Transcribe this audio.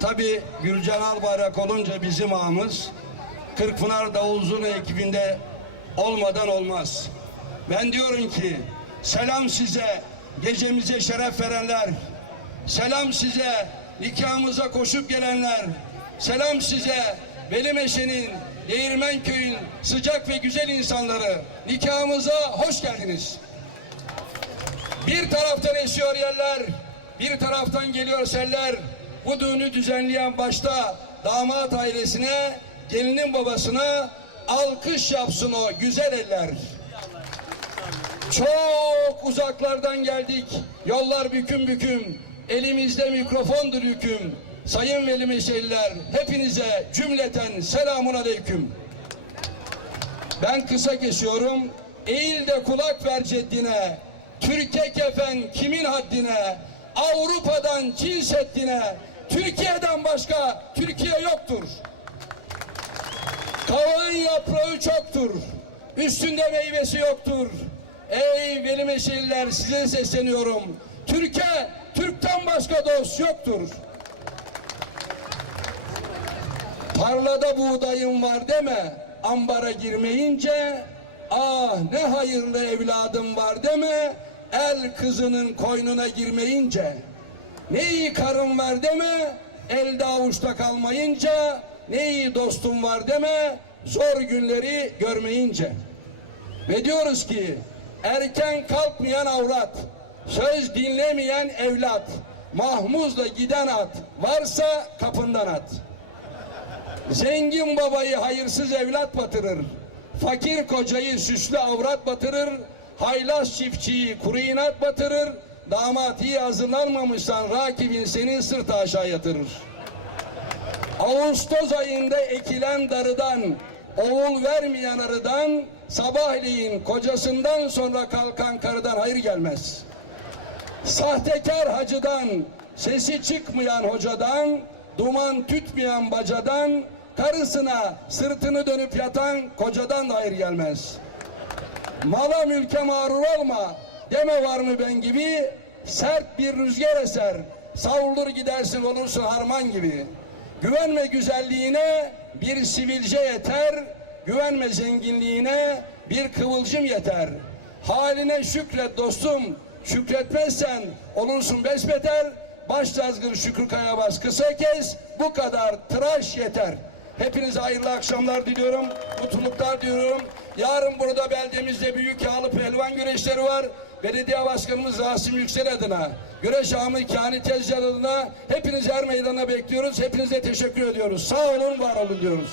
Tabi Gülcan Albayrak olunca bizim ağamız Kırkpınar Davul Zurna ekibinde olmadan olmaz. Ben diyorum ki selam size gecemize şeref verenler, selam size nikahımıza koşup gelenler, selam size Velimeşe'nin, Değirmenköy'ün sıcak ve güzel insanları nikahımıza hoş geldiniz. Bir taraftan esiyor yerler, bir taraftan geliyor seller. Bu düğünü düzenleyen başta damat ailesine, gelinin babasına alkış yapsın o güzel eller. Çok uzaklardan geldik. Yollar büküm büküm. Elimizde mikrofondur yüküm. Sayın Veli Meşeliler hepinize cümleten selamun aleyküm. Ben kısa kesiyorum. Eğil de kulak ver ceddine. Türkiye kefen kimin haddine? Avrupa'dan Çin seddine. Türkiye'den başka Türkiye yoktur. Kavağın yaprağı çoktur. Üstünde meyvesi yoktur. Ey Veli Meşeliler size sesleniyorum. Türkiye, Türk'ten başka dost yoktur. Tarlada buğdayım var deme, ambara girmeyince, ah ne hayırlı evladım var deme, el kızının koynuna girmeyince, ne iyi karım var deme, elde avuçta kalmayınca, ne iyi dostum var deme, zor günleri görmeyince. Ve diyoruz ki, erken kalkmayan avrat, söz dinlemeyen evlat, mahmuzla giden at, varsa kapından at. Zengin babayı hayırsız evlat batırır. Fakir kocayı süslü avrat batırır. Haylaz çiftçiyi kuru inat batırır. Damat iyi hazırlanmamışsan rakibin senin sırt aşağı yatırır. Ağustos ayında ekilen darıdan, oğul vermeyen arıdan, sabahleyin kocasından sonra kalkan karıdan hayır gelmez. Sahtekar hacıdan, sesi çıkmayan hocadan, duman tütmeyen bacadan, karısına sırtını dönüp yatan kocadan da hayır gelmez. Mala mülke mağrur olma, deme var mı ben gibi, sert bir rüzgar eser, savrulur gidersin olursun harman gibi. Güvenme güzelliğine bir sivilce yeter, güvenme zenginliğine bir kıvılcım yeter. Haline şükret dostum, şükretmezsen olursun besbeter. Baş cazgır Şükrü Kayabaz kısa kes, bu kadar tıraş yeter. Hepinize hayırlı akşamlar diliyorum, mutluluklar diliyorum. Yarın burada beldemizde büyük yağlı pehlivan güreşleri var. Belediye Başkanımız Rasim Yüksel adına, güreş ağamı Kani Tezcan adına hepinizi her meydana bekliyoruz. Hepinize teşekkür ediyoruz. Sağ olun, var olun diyoruz.